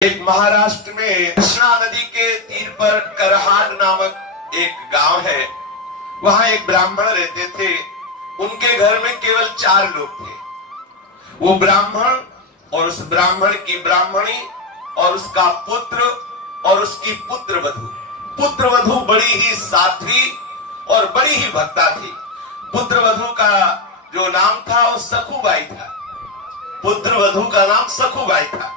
एक महाराष्ट्र में कृष्णा नदी के तीर पर करहाड नामक एक गांव है। वहां एक ब्राह्मण रहते थे। उनके घर में केवल 4 लोग थे। वो ब्राह्मण और उस ब्राह्मण की ब्राह्मणी और उसका पुत्र और उसकी पुत्र वधू। पुत्र वधू बड़ी ही साध्वी और बड़ी ही भक्ता थी। पुत्र वधू का जो नाम था वो सखुबाई था। पुत्र वधू का नाम सखुबाई था।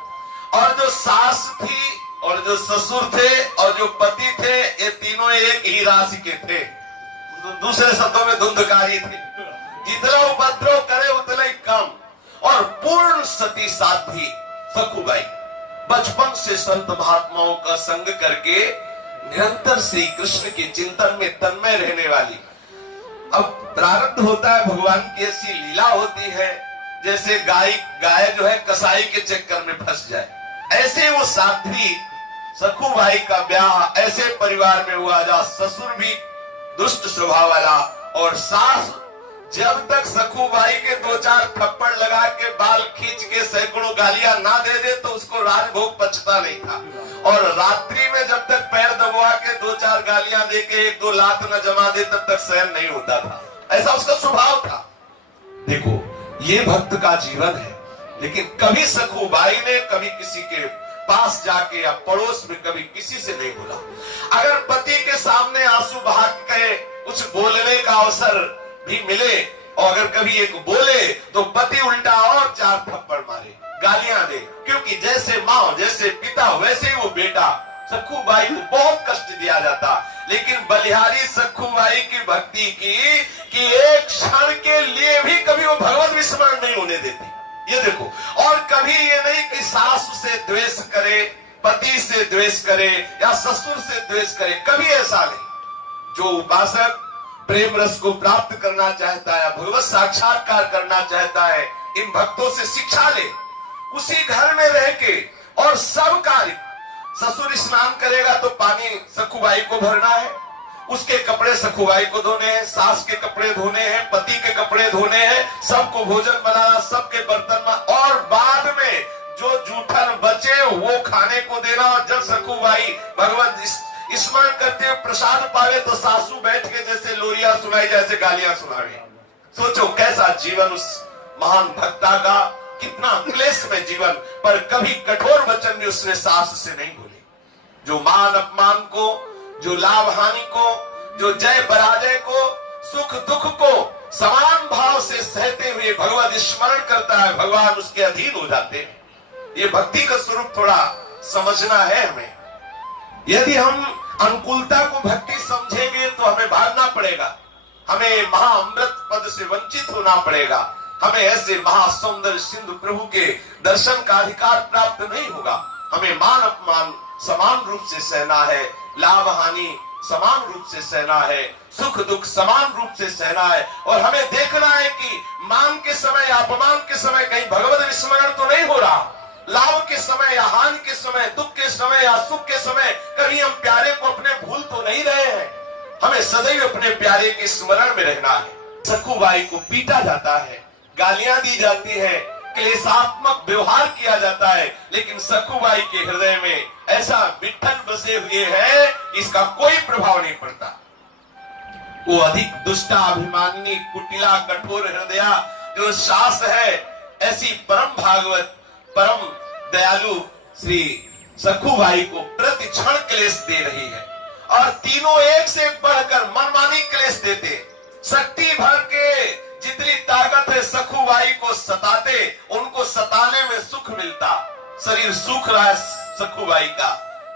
और जो सास थी और जो ससुर थे और जो पति थे, ये तीनों एक ही राशि के थे। दूसरे शब्दों में धुंधकारी थे। जितना उपद्रव करे उतना ही कम। और पूर्ण सती साध्वी सखुबाई बचपन से संत महात्माओं का संग करके निरंतर श्री कृष्ण के चिंतन में तन्मय रहने वाली। अब प्रारब्ध होता है, भगवान की ऐसी लीला होती है जैसे गाय जो है कसाई के चक्कर में फंस जाए, ऐसे वो साध्वी सखुबाई का ब्याह ऐसे परिवार में हुआ जहां ससुर भी दुष्ट स्वभाव वाला और सास जब तक सखुबाई के 2-4 थप्पड़ लगा के बाल खींच के सैकड़ों गालियां ना दे दे तो उसको राजभोग पचता नहीं था। और रात्रि में जब तक पैर दबवा के 2-4 गालियां दे के 1-2 लात न जमा दे तब तक सहन नहीं होता था। ऐसा उसका स्वभाव था। देखो, ये भक्त का जीवन है। लेकिन कभी सखुबाई ने कभी किसी के पास जाके या पड़ोस में कभी किसी से नहीं बोला। अगर पति के सामने आंसू बहा के कुछ बोलने का अवसर भी मिले और अगर कभी एक बोले तो पति उल्टा और 4 थप्पड़ मारे, गालियां दे। क्योंकि जैसे माँ जैसे पिता वैसे ही वो बेटा। सखुबाई को बहुत कष्ट दिया जाता। लेकिन बलिहारी सखुबाई की भक्ति की कि एक क्षण के लिए भी कभी वो भगवत विस्मरण नहीं होने देती। ये देखो, और कभी ये नहीं कि सास से द्वेष करे, पति से द्वेष करे या ससुर से द्वेष करे, कभी ऐसा नहीं। जो उपासक प्रेम रस को प्राप्त करना चाहता है, भगवत साक्षात्कार करना चाहता है, इन भक्तों से शिक्षा ले। उसी घर में रह के और सब कार्य, ससुर स्नान करेगा तो पानी सखुबाई को भरना है, उसके कपड़े सखुबाई को धोने हैं, सास के कपड़े धोने हैं, पति के कपड़े धोने हैं, सबको भोजन बनाना, सबके बर्तन में, और बाद में जो जूठन बचे वो खाने को देना। और जब सखुबाई भगवत स्मरण करते हुए प्रसाद पावे तो सासू बैठ के जैसे लोरिया सुनाई जैसे गालियां सुनावे। सोचो कैसा जीवन उस महान भक्ता का, कितना क्लेश में जीवन, पर कभी कठोर वचन भी उसने सास से नहीं बोले। जो मान अपमान को, जो लाभ हानि को, जो जय पराजय को, सुख दुख को समान भाव से सहते हुए भगवत स्मरण करता है, भगवान उसके अधीन हो जाते हैं। ये भक्ति का स्वरूप थोड़ा समझना है हमें। यदि हम अनुकूलता को भक्ति समझेंगे तो हमें भागना पड़ेगा, हमें महाअमृत पद से वंचित होना पड़ेगा, हमें ऐसे महासुंदर सिंधु प्रभु के दर्शन का अधिकार प्राप्त नहीं होगा। हमें मान अपमान समान रूप से सहना है, लाभ हानि समान रूप से सहना है, सुख दुख समान रूप से सहना है। और हमें देखना है कि मान के समय या अपमान के समय कहीं भगवत विस्मरण तो नहीं हो रहा। लाभ के समय या हानि के समय, दुख के समय या सुख के समय कहीं हम प्यारे को अपने भूल तो नहीं रहे हैं। हमें सदैव अपने प्यारे के स्मरण में रहना है। सखुबाई को पीटा जाता है, गालियां दी जाती है, क्लेशात्मक व्यवहार किया जाता है, लेकिन सखुबाई के हृदय में ऐसा विठ्ठल बसे हुए है, इसका कोई प्रभाव नहीं पड़ता। वो अधिक दुष्टा अभिमानी कुटिला कठोर हृदया जो सास है, ऐसी परम भागवत परम दयालु श्री सखुबाई को प्रति क्षण क्लेश दे रही है। और तीनों एक से बढ़कर मनमानी क्लेश देते। शक्ति भर के जितनी ताकत है सखुबाई को सताते, उनको सताने में सुख मिलता। शरीर सूख रहा है सखुबाई का,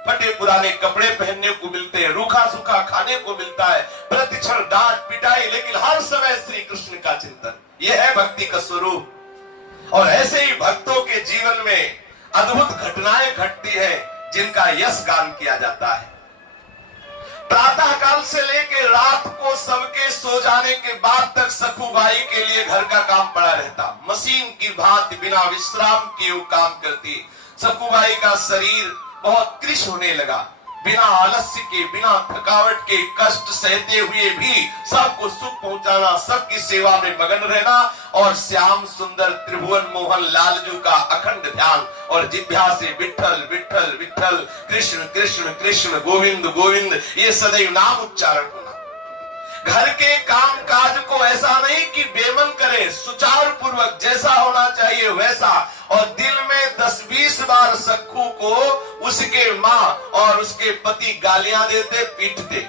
फटे पुराने कपड़े पहनने को मिलते हैं, रूखा सूखा खाने को मिलता है, प्रतिक्षण डांट पिटाई, लेकिन हर समय श्री कृष्ण का चिंतन। यह है भक्ति का स्वरूप। और ऐसे ही भक्तों के जीवन में अद्भुत घटनाएं घटती है जिनका यश गान किया जाता है। प्रातः काल से लेकर रात को सबके सो जाने के बाद तक सखुबाई के लिए घर का काम पड़ा रहता। मशीन की भांति बिना विश्राम किए वो काम करती। सखुबाई का शरीर बहुत कृश होने लगा। बिना आलस्य के, बिना थकावट के, कष्ट सहते हुए भी सबको सुख पहुंचाना, सबकी सेवा में मगन रहना और श्याम सुंदर त्रिभुवन मोहन लालजू का अखंड ध्यान और जिह्वा से विठ्ठल विठ्ठल विठ्ठल, कृष्ण कृष्ण कृष्ण, गोविंद गोविंद, ये सदैव नाम उच्चारण होना। घर के काम काज को ऐसा नहीं कि बेमन करे, सुचारू पूर्वक जैसा होना चाहिए वैसा, और दिल में 10-20 बार सखू को उसके माँ और उसके पति गालियां देते, पीटते।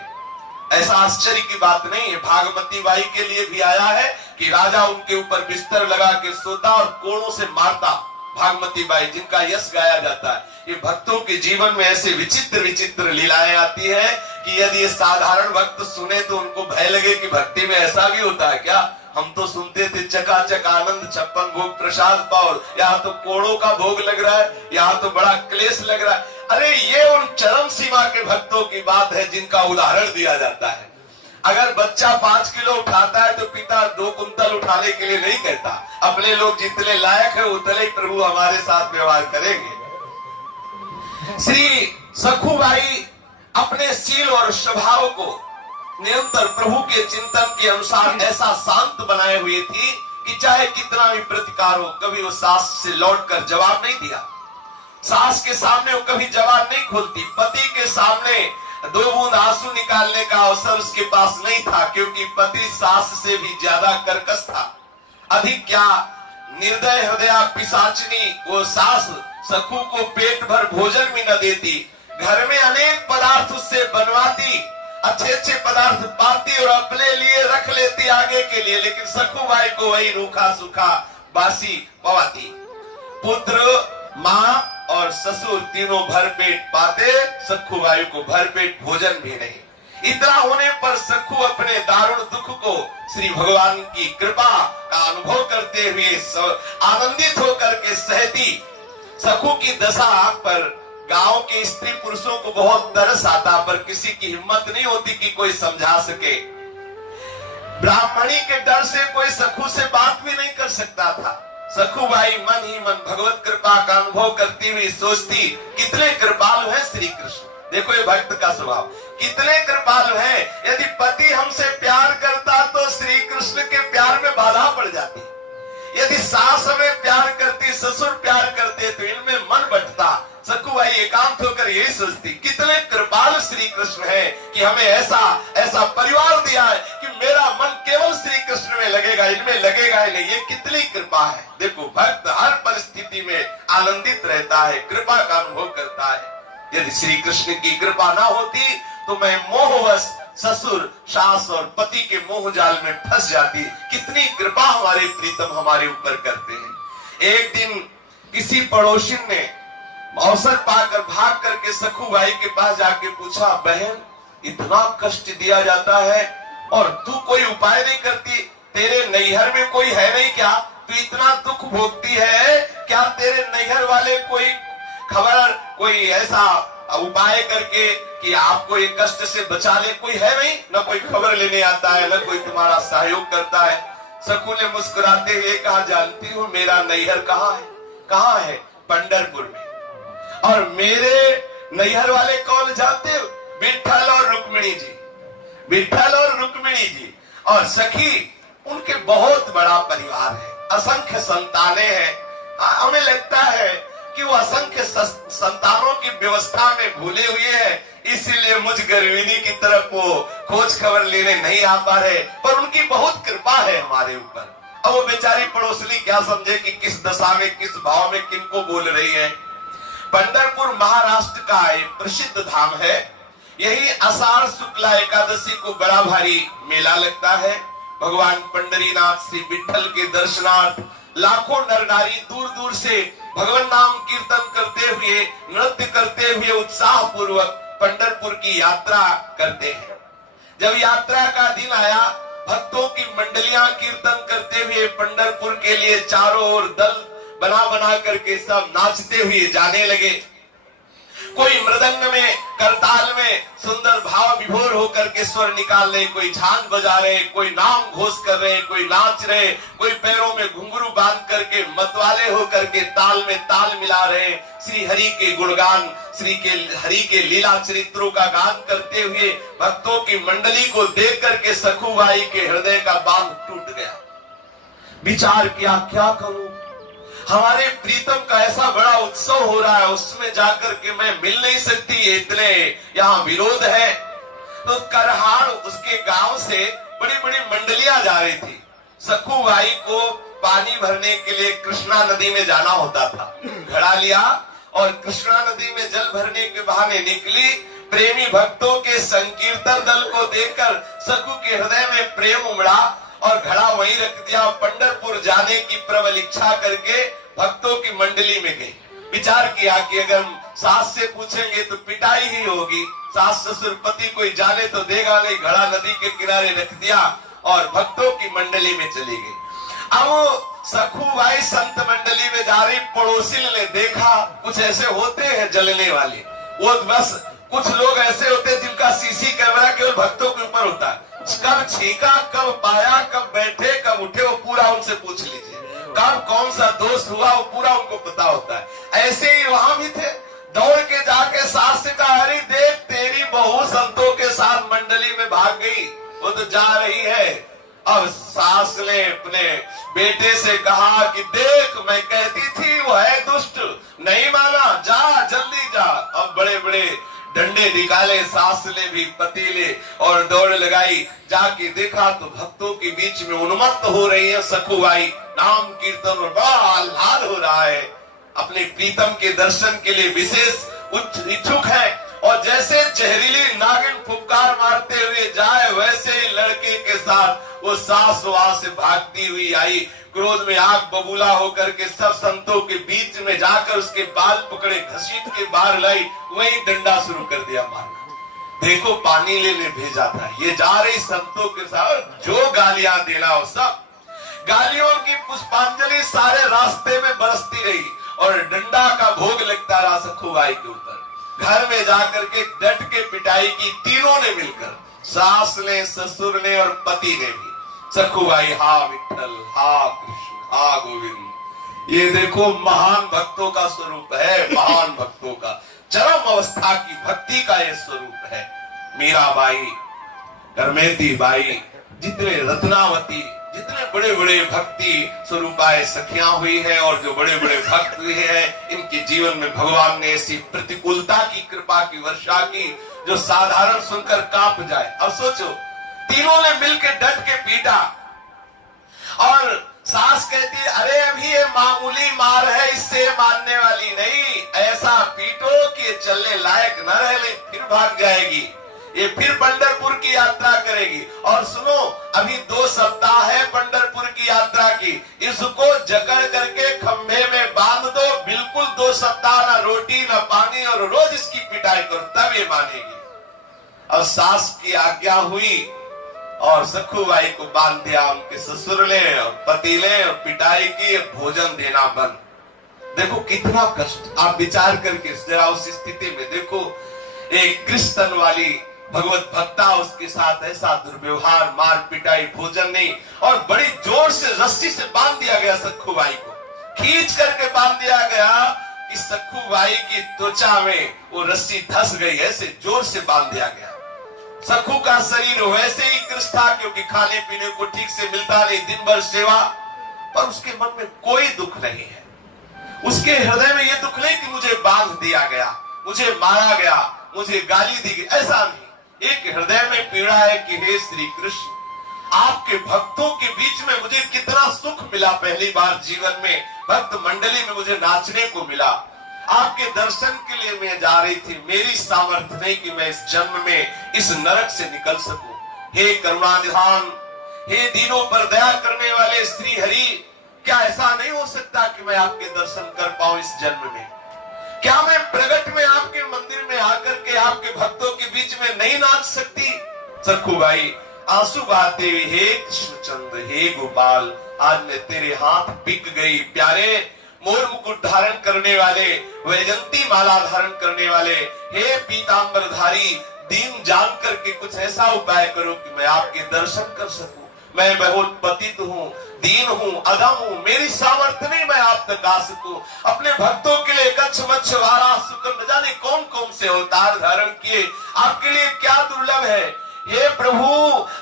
ऐसा आश्चर्य की बात नहीं है। भागमती बाई के लिए भी आया है कि राजा उनके ऊपर बिस्तर लगा के सोता और कोड़ों से मारता। भागमती बाई जिनका यश गाया जाता है। ये भक्तों के जीवन में ऐसे विचित्र विचित्र लीलाएं आती है कि यदि ये साधारण भक्त सुने तो उनको भय लगे कि भक्ति में ऐसा भी होता है क्या। हम तो सुनते थे चकाचक आनंद 56 भोग प्रसाद पाओ, यहाँ तो कोड़ों का भोग लग रहा है, यहाँ तो बड़ा क्लेश लग रहा है। अरे ये उन चरम सीमा के भक्तों की बात है जिनका उदाहरण दिया जाता है। अगर बच्चा 5 किलो उठाता है तो पिता 2 कुंतल उठाने के लिए नहीं कहता। अपने लोग जितने लायक है उतने ही प्रभु हमारे साथ व्यवहार करेंगे। श्री सखूबाई अपने शील और स्वभाव को निरंतर प्रभु के चिंतन के अनुसार ऐसा शांत बनाए हुए थी कि चाहे कितना भी प्रतिकार हो, कभी वो सास से लौटकर जवाब नहीं दिया। सास के सामने वो कभी जवाब नहीं खोलती। पति के सामने 2 बूंद आंसू निकालने का अवसर उसके पास नहीं था, क्योंकि पति सास से भी ज्यादा कर्कश था। अधिक क्या, निर्दय हृदया पिशाचिनी वो सास सखू को पेट भर भोजन भी न देती। घर में अनेक पदार्थ उससे बनवाती, अच्छे अच्छे पदार्थ पाती और अपने लिए रख लेती आगे के लिए, लेकिन सखूबाई को वही रूखा सूखा बासी पवाती। पुत्र, माँ और ससुर तीनों भरपेट पाते, सखूबाई को भरपेट भोजन भी नहीं। इतना होने पर सखू अपने दारुण दुख को श्री भगवान की कृपा का अनुभव करते हुए आनंदित होकर के सहती। सखू की दशा पर गांव के स्त्री पुरुषों को बहुत तरस आता, पर किसी की हिम्मत नहीं होती कि कोई समझा सके। ब्राह्मणी के डर से कोई सखू से बात भी नहीं कर सकता था। सखूबाई मन ही मन भगवत कृपा का अनुभव करती हुई सोचती, कितने कृपालु हैं श्री कृष्ण। देखो ये भक्त का स्वभाव, कितने कृपालु हैं। यदि पति हमसे प्यार करता तो श्री कृष्ण के प्यार में बाधा पड़ जाती। यदि सास हमें प्यार करती, ससुर प्यार करते तो इनमें मन बंटता। सखूबाई एकांत होकर यही सोचती, कितने कृपालु श्री कृष्ण है कि हमें ऐसा ऐसा परिवार दिया है कि मेरा मन केवल श्री कृष्ण में लगेगा, इनमें लगेगा ही नहीं। ये कितनी कृपा है। देखो भक्त हर परिस्थिति में आनंदित रहता है, कृपा का अनुभव करता है। यदि श्री कृष्ण की कृपा ना होती तो मैं मोहवश ससुर, सास और पति के मोह जाल में फंस जाती। कितनी कृपा हमारे प्रीतम हमारे ऊपर करते हैं। एक दिन किसी पड़ोसी ने अवसर पाकर भाग करके सखूबाई के पास जाके पूछा, बहन इतना कष्ट दिया जाता है और तू कोई उपाय नहीं करती, तेरे नैहर में कोई है नहीं क्या? तू इतना दुख भोगती है, क्या तेरे नैहर वाले कोई खबर, कोई ऐसा उपाय करके कि आपको ये कष्ट से बचा ले? कोई है नहीं, न कोई खबर लेने आता है, न कोई तुम्हारा सहयोग करता है। सखू ने मुस्कुराते हुए कहा, जानती हूँ मेरा नैहर कहाँ है? कहाँ है? पंढरपुर में। और मेरे नैहर वाले कौन जानते हो? विठ्ठल और रुक्मिणी जी। विठ्ठल और रुक्मिणी जी और सखी, उनके बहुत बड़ा परिवार है, असंख्य संतानें हैं। हमें लगता है कि वो असंख्य संतानों की व्यवस्था में भूले हुए हैं, इसीलिए मुझ गर्विणी की तरफ वो खोज खबर लेने नहीं आ पा रहे, पर उनकी बहुत कृपा है हमारे ऊपर। अब वो बेचारी पड़ोसनी क्या समझे कि किस दशा में, किस भाव में किनको बोल रही है। पंढरपुर महाराष्ट्र का एक प्रसिद्ध धाम है। यही आषाढ़ शुक्ला एकादशी को बड़ा भारी मेला लगता है। भगवान पंढरीनाथ श्री विठ्ठल के दर्शनार्थ लाखों नर नारी दूर दूर से भगवान नाम कीर्तन करते हुए, नृत्य करते हुए उत्साह पूर्वक पंढरपुर की यात्रा करते हैं। जब यात्रा का दिन आया, भक्तों की मंडलियां कीर्तन करते हुए पंढरपुर के लिए चारों ओर दल बना बना करके सब नाचते हुए जाने लगे। कोई मृदंग में, करताल में सुंदर भाव विभोर होकर के स्वर निकाल रहे, कोई झांझ बजा रहे, कोई नाम घोष कर रहे, कोई नाच रहे, कोई पैरों में घुंघरू बांध करके मतवाले होकर के ताल में ताल मिला रहे, श्री हरि के गुणगान, हरि के लीला चरित्रों का गान करते हुए भक्तों की मंडली को देख करके सखुबाई के हृदय का बांध टूट गया। विचार किया, क्या करूं, हमारे प्रीतम का ऐसा बड़ा उत्सव हो रहा है, उसमें जाकर के मैं मिल नहीं सकती, इतने यहाँ विरोध है। तो करहाड़ उसके गांव से बड़ी बड़ी मंडलियां जा रही थी। सखुबाई को पानी भरने के लिए कृष्णा नदी में जाना होता था। घड़ा लिया और कृष्णा नदी में जल भरने के बहाने निकली। प्रेमी भक्तों के संकीर्तन दल को देखकर सखु के हृदय में प्रेम उमड़ा और घड़ा वहीं रख दिया। पंढरपुर जाने की प्रबल इच्छा करके भक्तों की मंडली में गई। विचार किया कि अगर सास से पूछेंगे तो पिटाई ही होगी, सास ससुर पति कोई जाने तो देगा नहीं। घड़ा नदी के किनारे रख दिया और भक्तों की मंडली में चली गई। अब सखुबाई संत मंडली में जा रही, पड़ोसी ने देखा कुछ ऐसे होते हैं जलने वाले, वो बस कुछ लोग ऐसे होते हैं जिनका सीसी कैमरा केवल भक्तों के ऊपर होता है। कब छीका, कब पाया, कब बैठे, कब उठे, वो पूरा उनसे पूछ लीजिए। कब कौन सा दोष हुआ वो पूरा उनको पता होता है। ऐसे ही वहां भी थे। दौड़ के जाके सास से कहा, अरे देख तेरी बहू संतों के साथ मंडली में भाग गई, वो तो जा रही है। अब सास ने अपने बेटे से कहा कि देख मैं कहती थी वो है दुष्ट, नहीं माना, जा जल्दी जा। अब बड़े बड़े डंडे निकाले सास ने भी, पति ने, और दौड़ लगाई। जाके देखा तो भक्तों के बीच में उन्मत्त हो रही है सखुबाई, नाम कीर्तन और बड़ा आह्लाद हो रहा है। अपने प्रीतम के दर्शन के लिए विशेष इच्छुक है और जैसे जहरीली नागिन फुफकार मारते हुए जाए वैसे ही लड़के के साथ वो सास वहां से भागती हुई आई। क्रोध में आग बबूला होकर के सब संतों के बीच में जाकर उसके बाल पकड़े, घसीट के बाहर लाई, वही डंडा शुरू कर दिया मारना। देखो पानी लेने भेजा था, ये जा रही संतों के साथ, जो गालियां देना हो सब गालियों की पुष्पांजलि सारे रास्ते में बरसती रही और डंडा का भोग लगता रहा सखुबाई के ऊपर। घर में जाकर के डट के पिटाई की तीनों ने मिलकर, सास ने, ससुर ने और पति ने भी। सखुबाई हा विठ्ठल, हा कृष्ण, हा गोविंद। ये देखो महान भक्तों का स्वरूप है, महान भक्तों का चरम अवस्था की भक्ति का ये स्वरूप है। मीराबाई, करमेती बाई, जितने रत्नावती, जितने बड़े बड़े भक्ति स्वरूपाए सखियां हुई है और जो बड़े बड़े भक्त हुए हैं, इनके जीवन में भगवान ने ऐसी प्रतिकूलता की कृपा की वर्षा की जो साधारण सुनकर कांप जाए। अब सोचो, तीनों ने मिलकर डट के पीटा और सास कहती है, अरे अभी ये मामूली मार है, इससे मारने वाली नहीं, ऐसा पीटो कि चलने लायक न रहे, फिर भाग जाएगी, ये फिर पंढरपुर की यात्रा करेगी। और सुनो, अभी 2 सप्ताह है पंढरपुर की यात्रा की, इसको जकड़ करके खंभे में बांध दो, बिल्कुल 2 सप्ताह ना रोटी ना पानी, और रोज इसकी पिटाई करो, तब ये मानेगी। और सास की आज्ञा हुई और सखुबाई को बांध दिया उनके ससुर ने और पति ने, और पिटाई की, भोजन देना बंद। देखो कितना कष्ट, आप विचार करके जरा उस स्थिति में देखो, एक कृष्ण वाली भगवत भक्ता, उसके साथ ऐसा दुर्व्यवहार, मार पिटाई, भोजन नहीं, और बड़ी जोर से रस्सी से बांध दिया गया सखुबाई को, खींच करके बांध दिया गया कि सखुबाई की त्वचा में वो रस्सी धस गई, ऐसे जोर से बांध दिया गया। सखु का शरीर वैसे ही कृष्ण था, क्योंकि खाने पीने को ठीक से मिलता नहीं, दिन भर सेवा, पर उसके मन में कोई दुख नहीं है। उसके हृदय में ये दुख नहीं कि मुझे बांध दिया गया, मुझे मारा गया, मुझे गाली दी गई, ऐसा नहीं। एक हृदय में पीड़ा है कि हे श्री कृष्ण, आपके भक्तों के बीच में मुझे कितना सुख मिला। पहली बार जीवन में भक्त मंडली में मुझे नाचने को मिला, आपके दर्शन के लिए मैं जा रही थी, मेरी सामर्थ्य नहीं कि मैं इस जन्म में इस नरक से निकल सकूं। हे करुणानिधान, हे दीनों पर दया करने वाले श्री हरि, क्या ऐसा नहीं हो सकता कि मैं आपके दर्शन कर पाऊं इस जन्म में? क्या मैं प्रगट में आपके मंदिर में आकर के आपके भक्तों के बीच में नहीं नाच सकती? सखुबाई आंसू बहाते हुए, हे कृष्णचंद्र, हे गोपाल, आज मैं तेरे हाथ बिक गई। प्यारे, मोर मुकुट धारण करने वाले, वैजंती माला धारण करने वाले, हे पीतांबरधारी, दीन जान करके कुछ ऐसा उपाय करो कि मैं आपके दर्शन कर सकूं। मैं बहुत पतित हूँ, दीन हूँ, अधम हूँ, मेरी सामर्थ्य नहीं मैं आप तक आ सकूं। अपने भक्तों के लिए कच्छ मच्छ वारा शुक्र न जाने कौन कौन से अवतार धारण किए, आपके लिए क्या दुर्लभ है। हे प्रभु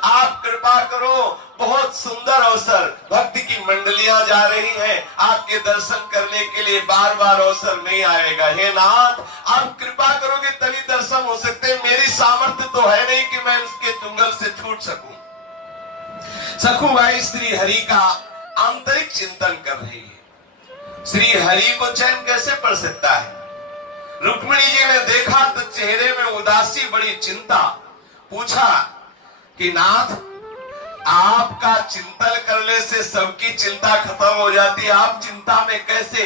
आप कृपा करो, बहुत सुंदर अवसर, भक्ति की मंडलियां जा रही हैं, आपके दर्शन करने के लिए बार बार अवसर नहीं आएगा। हे नाथ आप कृपा करोगे तभी दर्शन हो सकते, मेरी सामर्थ्य तो है नहीं कि मैं उसके चुंगल से छूट सकूं। सखुबाई श्री हरि का आंतरिक चिंतन कर रही है। श्री हरि को चैन कैसे पड़ सकता है? रुक्मिणी जी ने देखा तो चेहरे में उदासी, बड़ी चिंता। पूछा कि नाथ आपका चिंतन करने से सबकी चिंता खत्म हो जाती है, आप चिंता में कैसे?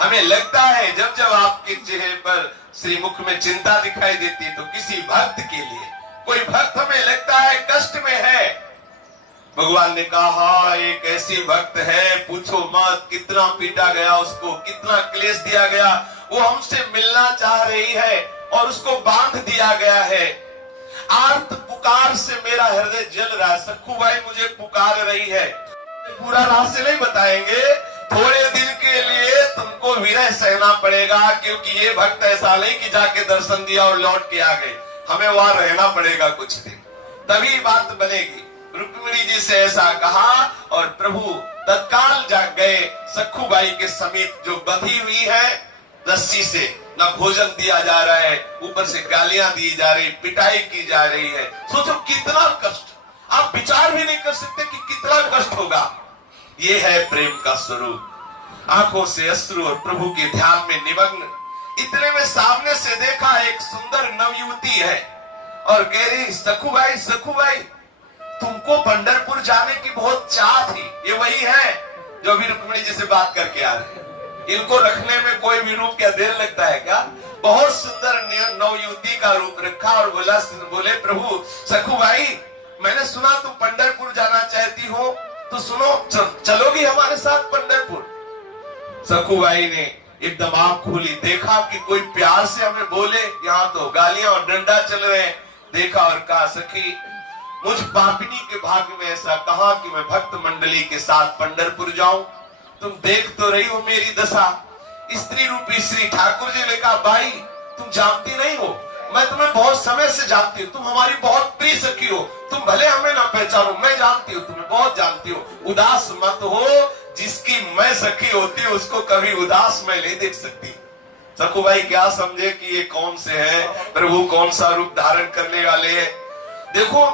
हमें लगता है जब जब आपके चेहरे पर श्री मुख में चिंता दिखाई देती है तो किसी भक्त के लिए, कोई भक्त हमें लगता है कष्ट में है। भगवान ने कहा एक ऐसी भक्त है, पूछो मत, कितना पीटा गया उसको, कितना क्लेश दिया गया, वो हमसे मिलना चाह रही है और उसको बांध दिया गया है। आर्त पुकार से मेरा हृदय जल रहा है। सखुबाई मुझे पुकार रही है। पूरा रहस्य नहीं बताएंगे, थोड़े दिन के लिए तुमको विरह सहना पड़ेगा, क्योंकि ये भक्त ऐसा नहीं कि जाके दर्शन दिया और लौट के आ गए, हमें वहां रहना पड़ेगा कुछ दिन, तभी बात बनेगी। रुक्मिणी जी से ऐसा कहा और प्रभु तत्काल जाग गए। सखुबाई के समीप जो बंधी हुई है रस्सी से, न भोजन दिया जा रहा है, ऊपर से गालियां दी जा रही, पिटाई की जा रही है। सोचो कितना कष्ट, आप विचार भी नहीं कर सकते कि कितना कष्ट होगा। ये है प्रेम का स्वरूप। आंखों से अश्रु और प्रभु के ध्यान में निमग्न। इतने में सामने से देखा एक सुंदर नवयुवती है और कह रही सखुबाई, सखुबाई तुमको पंढरपुर जाने की बहुत चाह थी। ये वही है जो अभी रुक्मिणी जी से बात करके आ रहे हैं। इनको रखने में कोई भी रूप क्या देर लगता है क्या? बहुत सुंदर नवयुवती का रूप रखा और बोले प्रभु सखुबाई, मैंने सुना तुम पंढरपुर जाना चाहती हो, तो सुनो चलोगी हमारे साथ पंढरपुर? सखुबाई ने एकदम आंख खोली, देखा कि कोई प्यार से हमें बोले, यहाँ तो गालियां और डंडा चल रहे हैं। देखा और कहा सखी, मुझ पापिनी के भाग्य में ऐसा कहा कि मैं भक्त मंडली के साथ पंढरपुर जाऊं। तुम देख तो रही हो मेरी दशा। स्त्री रूपी श्री ठाकुर जी ने कहा भाई तुम जानती नहीं हो, मैं तुम्हें बहुत समय से जानती हूँ, तुम हमारी बहुत प्रिय सखी हो, तुम भले हमें ना पहचानो, मैं जानती हूँ, तुम्हें बहुत जानती हूँ। उदास मत हो, जिसकी मैं सखी होती है उसको कभी उदास मैं नहीं देख सकती। सखुबाई क्या समझे कि ये कौन से है, प्रभु कौन सा रूप धारण करने वाले हैं। देखो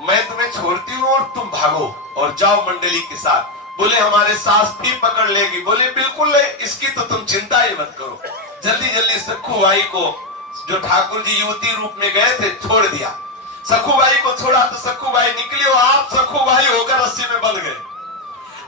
मैं तुम्हें छोड़ती हूँ और तुम भागो और जाओ मंडली के साथ। बोले हमारे सास भी पकड़ लेगी। बोले बिल्कुल नहीं, इसकी तो तुम चिंता ही मत करो। जल्दी जल्दी सखुबाई को, जो ठाकुर जी युवती रूप में गए थे, छोड़ दिया। सखुबाई को छोड़ा तो सखुबाई निकली और आप सखुबाई होकर रस्सी में बंध गए।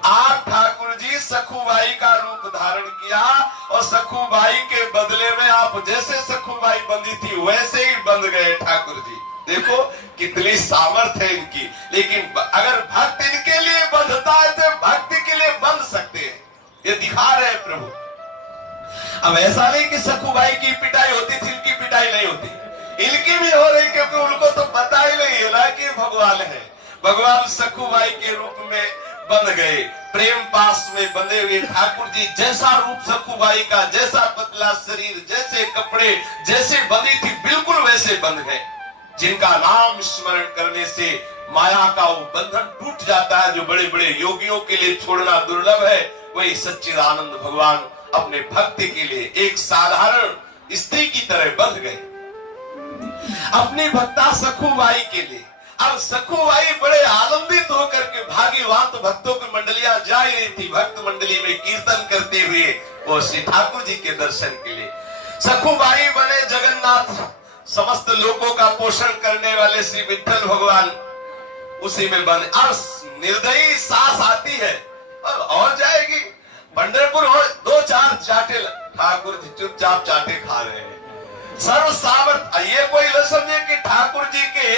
आप ठाकुर जी सखुबाई का रूप धारण किया और सखुबाई के बदले में आप जैसे सखुबाई बंधी थी वैसे ही बंध गए ठाकुर जी। देखो कितनी सामर्थ्य है इनकी। लेकिन अगर भक्त इनके लिए बंधता है तो भक्ति के लिए बंध सकते हैं, ये दिखा रहे प्रभु। अब ऐसा नहीं कि सखुबाई की पिटाई होती थी, इनकी पिटाई नहीं होती, इनकी भी हो रही, क्योंकि उनको तो पता ही नहीं है ना कि भगवान है। भगवान सखुबाई के रूप में बंध गए, प्रेम पास में बंधे हुए ठाकुर जी। जैसा रूप सखुबाई का, जैसा पतला शरीर, जैसे कपड़े, जैसे बंधी थी बिल्कुल वैसे बंध गए। जिनका नाम स्मरण करने से माया का वो बंधन टूट जाता है, जो बड़े बड़े योगियों के लिए छोड़ना दुर्लभ है, वही सच्चिदानंद भगवान अपने भक्ति के लिए एक साधारण स्त्री की तरह बंध गए अपनी भक्ता सखुबाई के लिए। अब सखुबाई बड़े आनंदित होकर के भागी, वहां तो भक्तों की मंडलियां जा ही रही थी, भक्त मंडली में कीर्तन करते हुए वो श्री ठाकुर जी के दर्शन के लिए। सखुबाई बने जगन्नाथ, समस्त लोगों का पोषण करने वाले श्री विठ्ठल भगवान उसी में बने। अब निर्दयी सास आती है और जाएगी पंढरपुर, और 2-4 चाटे ठाकुर जी चुपचाप चाटे खा रहे हैं। सर्व सामर्थ, ये कोई न समझे कि ठाकुर जी के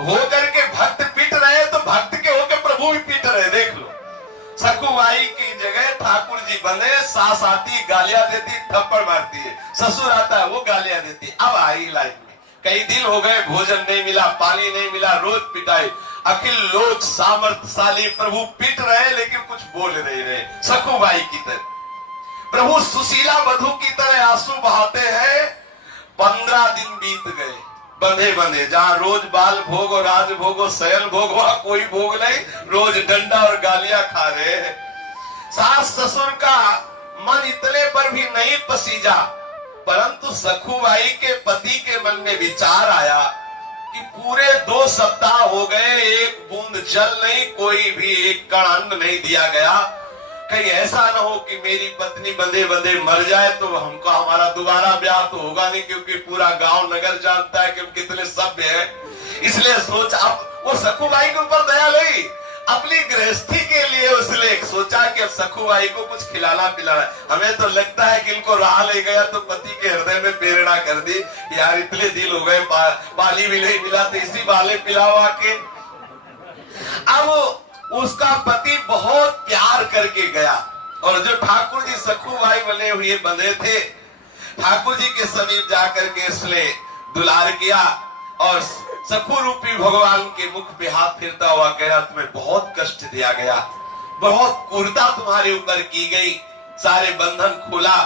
होकर के भक्त पीट रहे हैं तो भक्त के होकर प्रभु भी पीट रहे। देख लो सखुबाई की जगह ठाकुर जी बने, सास आती गालियां देती, थप्पड़ मारती है, ससुर आता है वो गालियां देती। अब आई लाइफ में कई दिन हो गए, भोजन नहीं मिला, पानी नहीं मिला, रोज पिटाई। अखिल लोक सामर्थशाली प्रभु पीट रहे लेकिन कुछ बोल नहीं रहे। सखुबाई की तरह प्रभु सुशीला वधू की तरह आंसू बहाते हैं। 15 दिन बीत गए बंधे बंधे, जहां रोज बाल भोग और राज भोग और शयन भोग, वहां कोई भोग नहीं, रोज डंडा और गालियां खा रहे हैं। सास ससुर का मन इतने पर भी नहीं पसीजा, परंतु सखुबाई के पति के मन में विचार आया कि पूरे 2 सप्ताह हो गए, एक बूंद जल नहीं, कोई भी एक कण अन्न नहीं दिया गया। कहीं ऐसा ना हो कि मेरी पत्नी बंधे बंधे मर जाए तो हमको हमारा दोबारा ब्याह तो होगा नहीं, क्योंकि पूरा गांव नगर जानता है कि हम कितने सभ्य हैं। इसलिए सोच, अब वो सखुबाई के ऊपर दया लगी, अपनी गृहस्थी के लिए उसने सोचा कि अब सखुबाई को कुछ खिलाना पिलाना। हमें तो लगता है कि इनको राह ले गया तो पति के हृदय में प्रेरणा कर दी, यार इतने दिन हो गए, पानी भी नहीं मिला तो इसी बाले पिलाओ आके। अब उसका पति बहुत प्यार करके गया, और जो ठाकुर जी सखुबाई बने हुए बंधे थे, ठाकुर जी के समीप जाकर के इसने दुलार किया और सखु रूपी भगवान के मुख पे हाथ फिरता हुआ कह रहा, तुम्हें बहुत कष्ट दिया गया, बहुत क्रूरता तुम्हारे ऊपर की गई, सारे बंधन खोला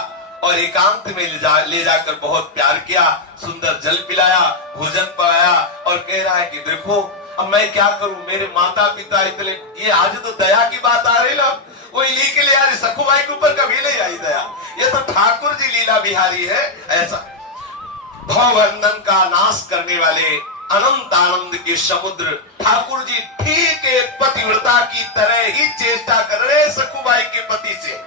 और एकांत में ले जाकर बहुत प्यार किया, सुंदर जल पिलाया, भोजन पाया, और कह रहा है कि देखो अब मैं क्या करूं, मेरे माता पिता इतने, ये आज तो दया की बात आ रही ना, वो इन्हीं के लिए यार सखुबाई के ऊपर कभी नहीं आई दया, ये तो ठाकुर जी लीला बिहारी है। ऐसा भवबंधन का नाश करने वाले अनंत आनंद के समुद्र ठाकुर जी ठीक एक पतिव्रता की तरह ही चेष्टा कर रहे सखुबाई के पति से।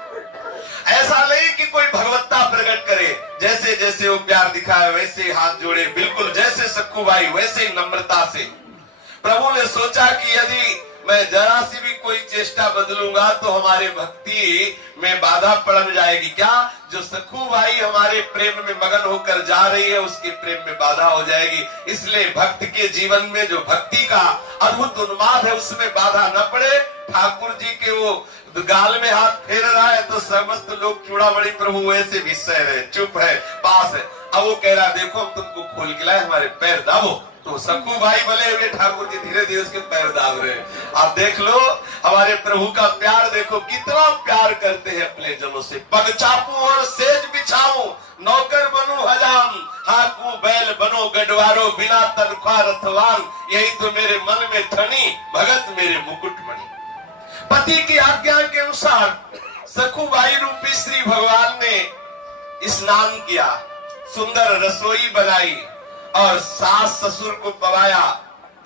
ऐसा नहीं कि कोई भगवत्ता प्रकट करे, जैसे जैसे वो प्यार दिखाए वैसे हाथ जोड़े, बिल्कुल जैसे सखुबाई वैसे नम्रता से। प्रभु ने सोचा कि यदि मैं जरा सी भी कोई चेष्टा बदलूंगा तो हमारे भक्ति में बाधा पड़ जाएगी। क्या जो सखुबाई हमारे प्रेम में मगन होकर जा रही है उसके प्रेम में बाधा हो जाएगी। इसलिए भक्त के जीवन में जो भक्ति का अद्भुत उन्माद है उसमें बाधा न पड़े। ठाकुर जी के वो गाल में हाथ फेर रहा है तो समस्त लोग चूड़ामणि प्रभु वैसे भी सह रहे, चुप है, पास है। अब वो कह रहा देखो हम तुमको खोल के लाए, हमारे पैर दाबो। तो सखुबाई भले हुए ठाकुर जी धीरे धीरे उसके पैर दाब रहे। आप देख लो हमारे प्रभु का प्यार, देखो कितना प्यार करते हैं अपने जनों से। पग चापू और सेज बिछाऊं, नौकर बनूं हजाम, हाकू बैल बनो गडवारो, बिना तनख्वाह रथवान, यही तो मेरे मन में ठनी, भगत मेरे मुकुटमणि। पति की आज्ञा के अनुसार सखुबाई रूपी श्री भगवान ने स्नान किया, सुंदर रसोई बनाई और सास ससुर को पवाया।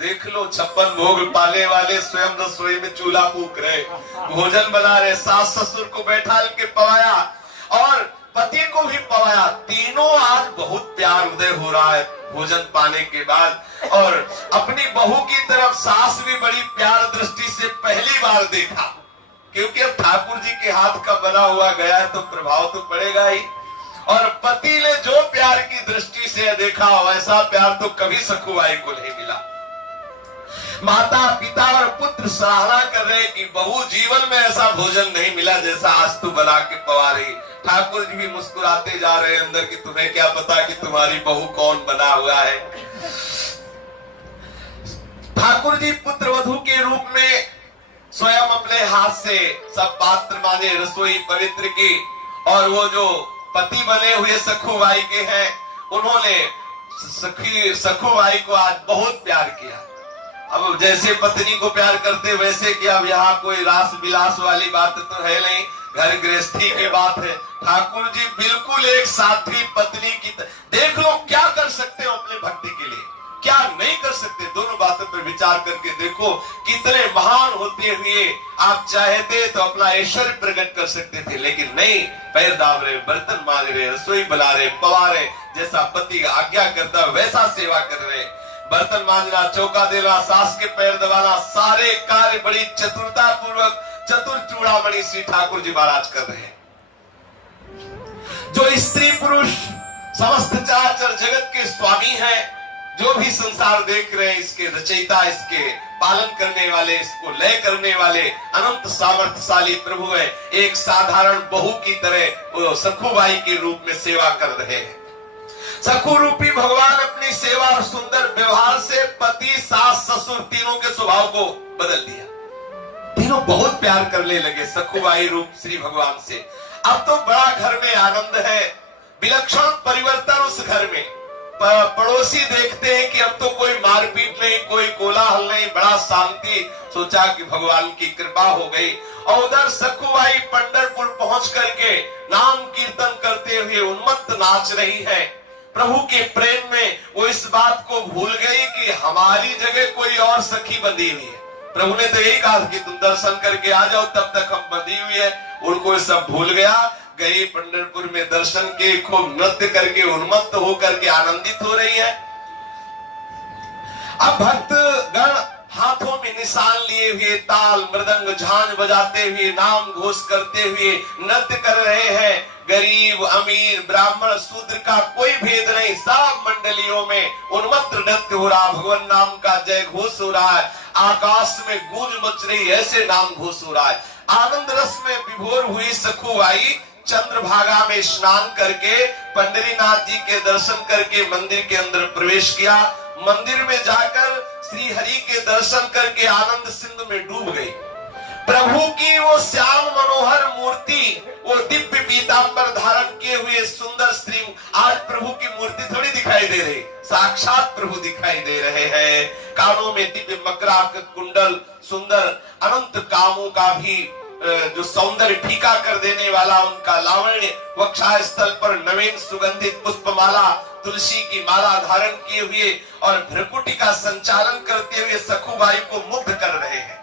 देख लो 56 भोग पाले वाले स्वयं रसोई में चूल्हा फूक रहे, भोजन बना रहे, सास ससुर को बैठा के पवाया और पति को भी पवाया। तीनों आज बहुत प्यार उदय हो रहा है भोजन पाने के बाद। और अपनी बहू की तरफ सास भी बड़ी प्यार दृष्टि से पहली बार देखा, क्योंकि अब ठाकुर जी के हाथ का बना हुआ गया है तो प्रभाव तो पड़ेगा ही। और पति ने जो प्यार की दृष्टि से देखा वैसा प्यार तो कभी सखुबाई को नहीं मिला। माता पिता और पुत्र सराहना कर रहे कि बहू जीवन में ऐसा भोजन नहीं मिला जैसा आज तू बना के पवा रही। ठाकुर जी भी मुस्कुराते जा रहे हैं अंदर कि तुम्हें क्या पता कि तुम्हारी बहू कौन बना हुआ है। ठाकुर जी पुत्र वधू के रूप में स्वयं अपने हाथ से सब पात्र माने, रसोई पवित्र की। और वो जो पति बने हुए सखुबाई के हैं उन्होंने सखुबाई को आज बहुत प्यार किया। अब जैसे पत्नी को प्यार करते वैसे कि अब यहाँ कोई रास विलास वाली बात तो है नहीं, घर गृहस्थी की बात है। ठाकुर जी बिल्कुल एक साध्वी पत्नी की देख लो क्या कर सकते हो अपने भक्ति के लिए, क्या नहीं कर सकते। दोनों बातों पर विचार करके देखो कितने महान होते हुए आप चाहते तो अपना ऐश्वर्य प्रकट कर सकते थे, लेकिन नहीं, पैर दाब रहे, बर्तन मांज रहे, रसोई बना रहे, पवा रहे, जैसा पति आज्ञा करता वैसा सेवा कर रहे। बर्तन मांजना, चौका देना, सास के पैर दबाना, सारे कार्य बड़ी चतुरता पूर्वक चतुर चूड़ामणि श्री ठाकुर जी महाराज कर रहे हैं। जो स्त्री पुरुष समस्त चराचर जगत के स्वामी हैं, जो भी संसार देख रहे हैं, इसके रचयिता, इसके पालन करने वाले, इसको लय करने वाले अनंत सामर्थ्यशाली प्रभु है। एक साधारण बहू की तरह वो सखुबाई के रूप में सेवा कर रहे हैं। सखु रूपी भगवान अपनी सेवा और सुंदर व्यवहार से पति, सास, ससुर तीनों के स्वभाव को बदल दिया। तीनों बहुत प्यार करने लगे सखुबाई रूप श्री भगवान से। अब तो बड़ा घर में आनंद है, विलक्षण परिवर्तन उस घर में। पड़ोसी देखते हैं कि अब तो कोई मारपीट नहीं, कोई कोलाहल नहीं, बड़ा शांति। सोचा कि भगवान की कृपा हो गई। और उधर सखुबाई पंढरपुर पहुंच करके नाम कीर्तन करते हुए उन्मत्त नाच रही है। प्रभु के प्रेम में वो इस बात को भूल गई कि हमारी जगह कोई और सखी बंधी हुई है। प्रभु ने तो यही कहा कि तुम दर्शन करके आ जाओ, तब तक हम बंधी हुई है। उनको सब भूल गया। गई पंढरपुर में दर्शन के, खूब नृत्य करके उन्मत्त होकर के आनंदित हो रही है। अब भक्त गण हाथों में निशान लिए हुए, ताल मृदंग झांझ बजाते हुए, नाम घोष करते हुए नृत्य कर रहे हैं। गरीब अमीर ब्राह्मण शूद्र का कोई भेद नहीं, सब मंडलियों में उन्मत्त नृत्य हो रहा, भगवान नाम का जय घोष हो रहा है। आकाश में गूंज मच रही, ऐसे नाम घोष हो रहा है। आनंद रस में विभोर हुई सखुबाई चंद्रभागा में स्नान करके पंढरीनाथ जी के दर्शन करके मंदिर के अंदर प्रवेश किया। मंदिर में जाकर श्री हरि के दर्शन करके आनंद सिंधु में डूब गई। प्रभु की वो श्याम मनोहर मूर्ति, वो दिव्य पीतांबर धारण किए हुए सुंदर श्री, आज प्रभु की मूर्ति थोड़ी दिखाई दे रही, साक्षात प्रभु दिखाई दे रहे हैं। कानों में दिव्य मकराक कुंडल, सुंदर अनंत कामों का भी जो सौंदर्य फीका कर देने वाला उनका लावण्य, वक्षा स्थल पर नवीन सुगंधित पुष्पमाला, तुलसी की माला धारण किए हुए और भ्रकुटी का संचालन करते हुए सखुबाई को मुग्ध कर रहे हैं।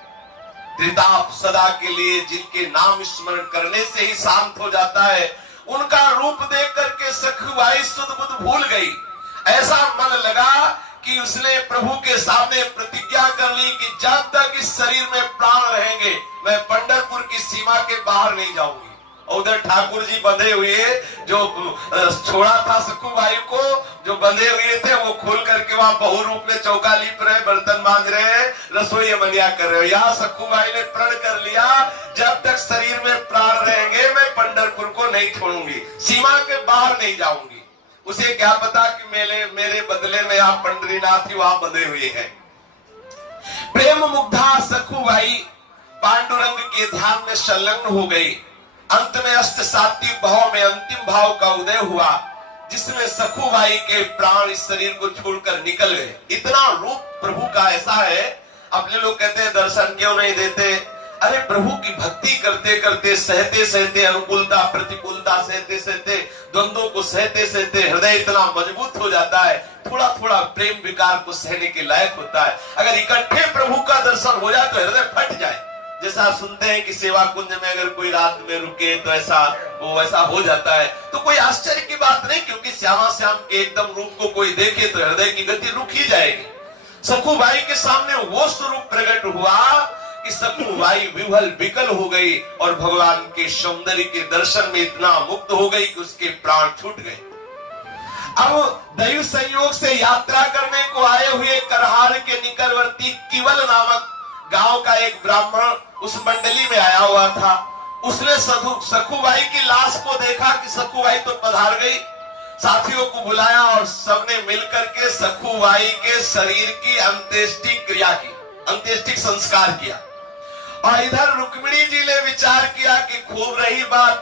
त्रिताप सदा के लिए जिनके नाम स्मरण करने से ही शांत हो जाता है, उनका रूप देख करके सखुबाई सुध बुध भूल गई। ऐसा मन लगा कि उसने प्रभु के सामने प्रतिज्ञा कर ली कि जब तक इस शरीर में प्राण रहेंगे मैं पंढरपुर की सीमा के बाहर नहीं जाऊंगी। और उधर ठाकुर जी बंधे हुए, जो छोड़ा था सखुबाई को, जो बंधे हुए थे, वो खोल करके वहां बहु रूप में चौका लीप रहे, बर्तन मांज रहे हैं, रसोई मनिया कर रहे हो। यहाँ सखुबाई ने प्रण कर लिया, जब तक शरीर में प्राण रहेंगे मैं पंढरपुर को नहीं छोड़ूंगी, सीमा के बाहर नहीं जाऊंगी। उसे क्या पता कि मेरे बदले में आप पंढरीनाथ ही वहां बंधे हुए हैं। प्रेम मुग्धा सखुबाई पांडुरंग के ध्यान में संलग्न हो गई। अंत में अष्ट सात्विक भाव में अंतिम भाव का उदय हुआ, जिसमें सखुबाई के प्राण इस शरीर को छोड़कर निकल गए। इतना रूप प्रभु का ऐसा है। अपने लोग कहते हैं दर्शन क्यों नहीं देते? अरे प्रभु की भक्ति करते करते, सहते सहते, अनुकूलता प्रतिकूलता सहते सहते, द्वंद्वों को सहते सहते हृदय इतना मजबूत हो जाता है, थोड़ा थोड़ा प्रेम विकार को सहने के लायक होता है। अगर इकट्ठे प्रभु का दर्शन हो जाए तो हृदय फट जाए। जैसा सुनते हैं कि सेवा कुंज में अगर कोई रात में रुके तो ऐसा हो जाता है, तो कोई आश्चर्य की बात नहीं, क्योंकि श्यामा श्याम के एकदम रूप को कोई देखे तो हृदय की गति रुक ही जाएगी। सखुबाई के सामने वो स्वरूप प्रकट हुआ कि सखुबाई विह्वल विकल हो गई और भगवान के सौंदर्य के दर्शन में इतना मुक्त हो गई कि उसके प्राण छूट गए। अब दैव संयोग से यात्रा करने को आए हुए करहार के निकटवर्ती किवल नामक गांव का एक ब्राह्मण उस मंडली में आया हुआ था। उसने सखुबाई की लाश को देखा कि सखुबाई तो पधार गई, साथियों को बुलाया और सबने मिलकर के सखुबाई के शरीर की अंत्येष्टि क्रिया की, अंत्येष्टि संस्कार किया। और इधर रुक्मिणी जी ने विचार किया कि खूब रही बात,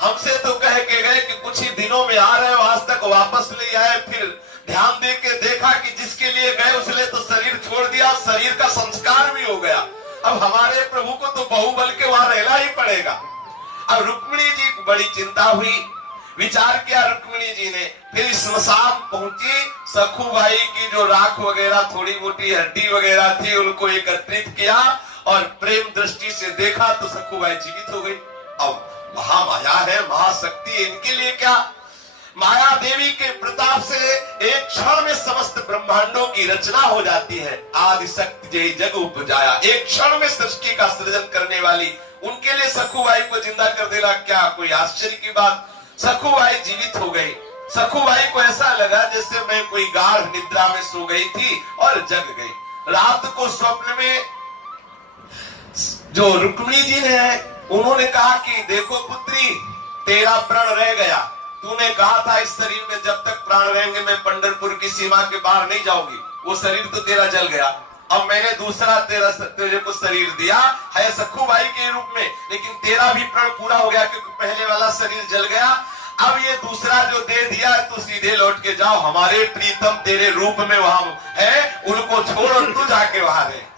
हमसे तो कह के गए कि कुछ ही दिनों में आ रहे हो, आज तक वापस नहीं आए। फिर ध्यान दे के देखा कि जिसके लिए गए उसने तो शरीर छोड़ दिया, शरीर का संस्कार भी हो गया। अब हमारे प्रभु को तो बहुबल के वहां रहना ही पड़ेगा। अब रुक्मिणी जी को बड़ी चिंता हुई, विचार किया रुक्मिणी जी ने, फिर स्मशान पहुंची, सखुबाई की जो राख वगैरह थोड़ी मोटी हड्डी वगैरह थी उनको एकत्रित किया और प्रेम दृष्टि से देखा तो सखुबाई जीवित हो गई। अब महामाया है, महाशक्ति, इनके लिए क्या? माया देवी के प्रताप से एक क्षण में समस्त ब्रह्मांडों की रचना हो जाती है। आदि शक्ति जय जग उपजाया, एक क्षण में सृष्टि का सृजन करने वाली, उनके लिए सखुबाई को जिंदा कर देना क्या कोई आश्चर्य की बात? सखुबाई जीवित हो गई। सखुबाई को ऐसा लगा जैसे मैं कोई गाढ़ निद्रा में सो गई थी और जग गई। रात को स्वप्न में जो रुक्मिणी जी ने उन्होंने कहा कि देखो पुत्री, तेरा प्राण रह गया। तूने कहा था इस शरीर में जब तक प्राण रहेंगे मैं पंढरपुर की सीमा के बाहर नहीं जाऊंगी। वो शरीर तो तेरा जल गया। अब मैंने दूसरा तेरे को शरीर दिया है सखुबाई के रूप में, लेकिन तेरा भी प्राण पूरा हो गया क्योंकि पहले वाला शरीर जल गया। अब ये दूसरा जो दे दिया है तो सीधे लौट के जाओ, हमारे प्रीतम तेरे रूप में वहां है, उनको छोड़ और तू जाके वहां रहे।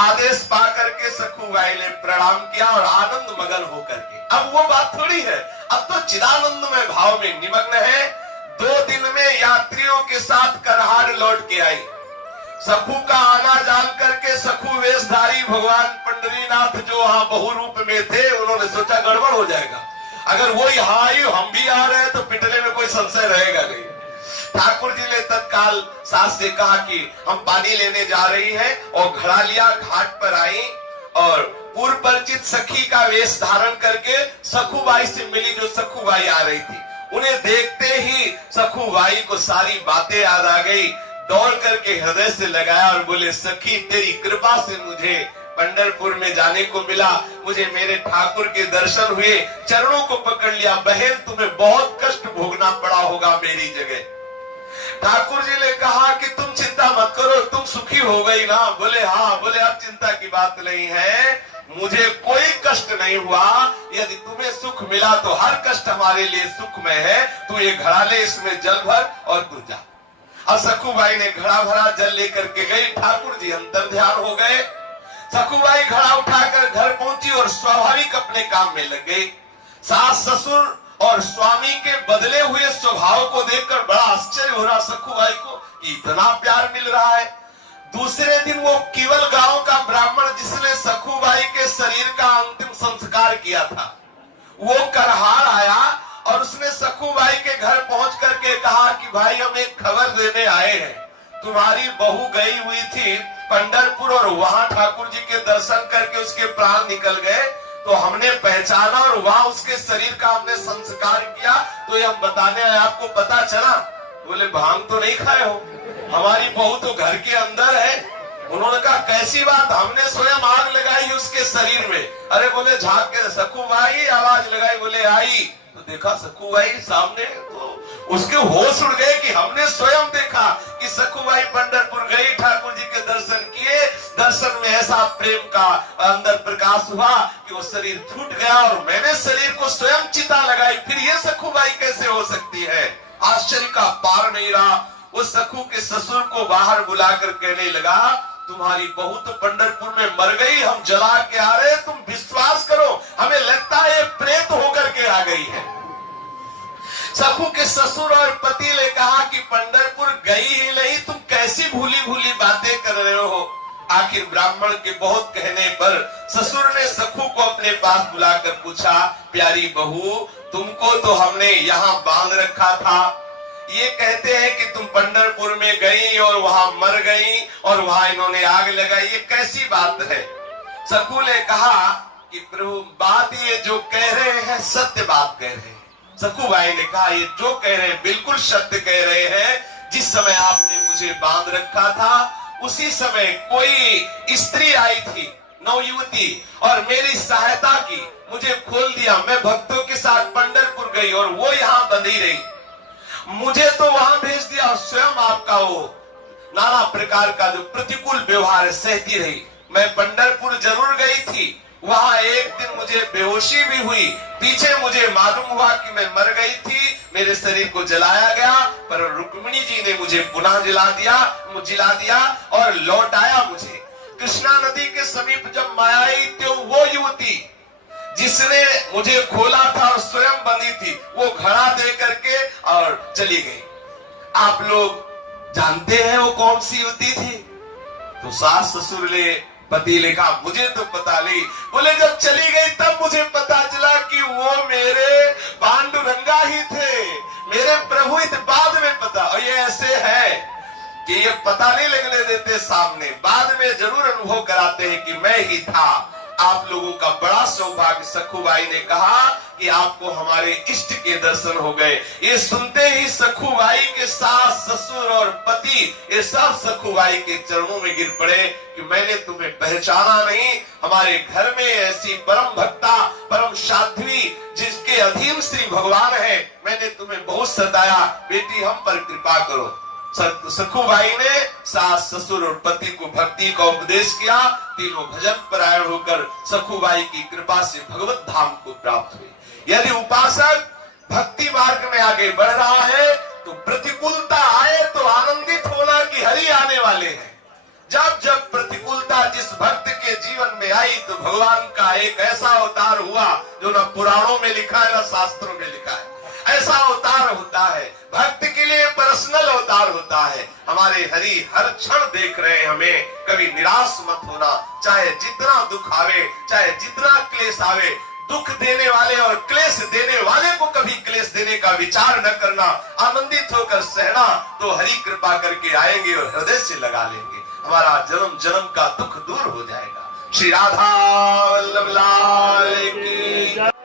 आदेश पा करके सखुबाई ने प्रणाम किया और आनंद मगन होकर के, अब वो बात थोड़ी है, अब तो चिदानंद में भाव में निमग्न है। 2 दिन में यात्रियों के साथ करहार लौट के आई। सखु का आना जान करके सखु वेशधारी भगवान पंडरीनाथ जो वहां बहु रूप में थे, उन्होंने सोचा गड़बड़ हो जाएगा, अगर वो यहाँ आई हम भी आ रहे हैं तो पिटने में कोई संशय रहेगा नहीं। ठाकुर जी ने तत्काल सास से कहा कि हम पानी लेने जा रही हैं, और घड़ा लिया, घाट पर आई और पूर्व परिचित सखी का वेश धारण करके सखुबाई से मिली, जो सखुबाई आ रही थी। उन्हें देखते ही सखुबाई को सारी बातें याद आ गई। दौड़ करके हृदय से लगाया और बोले, सखी तेरी कृपा से मुझे पंढरपुर में जाने को मिला, मुझे मेरे ठाकुर के दर्शन हुए, चरणों को पकड़ लिया। बहन तुम्हें बहुत कष्ट भोगना पड़ा होगा मेरी जगह। ठाकुर जी ने कहा कि तुम चिंता मत करो, तुम सुखी हो गई ना? बोले हाँ। बोले अब चिंता की बात नहीं है, मुझे कोई कष्ट नहीं हुआ। यदि तुम्हें सुख मिला तो हर कष्ट हमारे लिए सुखमय है। तू ये घड़ा ले, इसमें जल भर और तू जा। और सखुबाई ने घड़ा भरा, जल लेकर के गई। ठाकुर जी अंतर ध्यान हो गए। सखुबाई घड़ा उठाकर घर पहुंची और स्वाभाविक अपने काम में लग गई। सास ससुर और स्वामी के बदले हुए स्वभाव को देखकर बड़ा आश्चर्य हो रहा सखुबाई को, इतना प्यार मिल रहा है। दूसरे दिन वो केवल गांव का ब्राह्मण जिसने सखुबाई के शरीर का अंतिम संस्कार किया था, वो करहार आया और उसने सखुबाई के घर पहुंच करके कहा कि भाई हम एक खबर देने आए हैं, तुम्हारी बहू गई हुई थी पंढरपुर और वहां ठाकुर जी के दर्शन करके उसके प्राण निकल गए, तो हमने पहचाना और वहां उसके शरीर का हमने संस्कार किया, तो ये हम बताने आए, आपको पता चला? बोले भांग तो नहीं खाए हो, हमारी बहू तो घर के अंदर है। उन्होंने कहा कैसी बात? हमने स्वयं आग लगाई उसके शरीर में। अरे बोले झांक के सखुबाई आवाज लगाई, बोले आई तो देखा सखुबाई सामने, तो उसके होश उड़ गए कि हमने स्वयं देखा कि सखुबाई पंढरपुर गई, ठाकुर जी के दर्शन किए। दर्शन में ऐसा प्रेम का अंदर प्रकाश हुआ कि वो शरीर छूट गया और मैंने शरीर को स्वयं चिता लगाई, फिर ये सखुबाई कैसे हो सकती है? आश्चर्य का पार नहीं रहा। उस सखु के ससुर को बाहर बुलाकर कहने लगा, तुम्हारी बहू तो पंढरपुर में मर गई, हम जला के आ रहे, तुम विश्वास करो हमें लगता है प्रेत होकर के आ गई है। सखु के ससुर और पति ने कहा कि पंढरपुर गई ही नहीं, तुम कैसी भूली भूली बातें कर रहे हो? आखिर ब्राह्मण के बहुत कहने पर ससुर ने सखु को अपने पास बुलाकर पूछा, प्यारी बहू तुमको तो हमने यहाँ बांध रखा था, ये कहते हैं कि तुम पंढरपुर में गई और वहां मर गई और वहां इन्होंने आग लगाई, ये कैसी बात है? सखु ने कहा कि प्रभु बात ये जो कह रहे हैं सत्य बात कह रहे हैं। सखुबाई ने कहा ये जो कह रहे हैं बिल्कुल सत्य कह रहे हैं। जिस समय आपने मुझे बांध रखा था उसी समय कोई स्त्री आई थी, नवयुवती, और मेरी सहायता की, मुझे खोल दिया। मैं भक्तों के साथ पंढरपुर गई और वो यहाँ बंधी रही, मुझे तो वहां भेज दिया और स्वयं आपका वो नाना प्रकार का जो प्रतिकूल व्यवहार सहती रही। मैं पंढरपुर जरूर गई थी, वहां एक दिन मुझे बेहोशी भी हुई, पीछे मुझे मालूम हुआ कि मैं मर गई थी, मेरे शरीर को जलाया गया, पर रुक्मिणी जी ने मुझे पुनः जिला दिया और लौटाया मुझे। कृष्णा नदी के समीप जब मैं आई तो वो युवती जिसने मुझे खोला था और स्वयं बंधी थी, वो घड़ा दे करके और चली गई। आप लोग जानते हैं वो कौन सी युवती थी? तो सास ससुर ने, पति ने कहा मुझे तो पता नहीं। बोले जब चली गई तब मुझे पता चला कि वो मेरे पांडुरंगा ही थे, मेरे प्रभु ही थे। बाद में पता, और ये ऐसे है कि ये पता नहीं लगने देते सामने, बाद में जरूर अनुभव कराते हैं कि मैं ही था। आप लोगों का बड़ा सौभाग्य। सखुबाई ने कहा कि आपको हमारे इष्ट के दर्शन हो गए। ये सुनते ही सखुबाई के सास, ससुर और पति ये सब सखुबाई के चरणों में गिर पड़े कि मैंने तुम्हें पहचाना नहीं। हमारे घर में ऐसी परम भक्ता, परम साध्वी जिसके अधीन श्री भगवान है, मैंने तुम्हें बहुत सताया, बेटी हम पर कृपा करो। सखुबाई ने सास, ससुर और पति को भक्ति का उपदेश किया। तीनों भजन परायण होकर सखुबाई की कृपा से भगवत धाम को प्राप्त हुए। यदि उपासक भक्ति मार्ग में आगे बढ़ रहा है तो प्रतिकूलता आए तो आनंदित होना कि हरि आने वाले हैं। जब जब प्रतिकूलता जिस भक्त के जीवन में आई तो भगवान का एक ऐसा अवतार हुआ जो न पुराणों में लिखा है न शास्त्रों में लिखा है। ऐसा अवतार होता है, भक्त के लिए पर्सनल अवतार होता है। हमारे हरि हर क्षण देख रहे हैं हमें। कभी निराश मत होना, चाहे जितना दुख आवे, चाहे जितना क्लेश आवे। दुख देने वाले और क्लेश देने वाले को कभी क्लेश देने का विचार न करना, आनंदित होकर सहना, तो हरि कृपा करके आएंगे और हृदय से लगा लेंगे। हमारा जन्म जन्म का दुख दूर हो जाएगा। श्री राधा वल्लभ लाल की।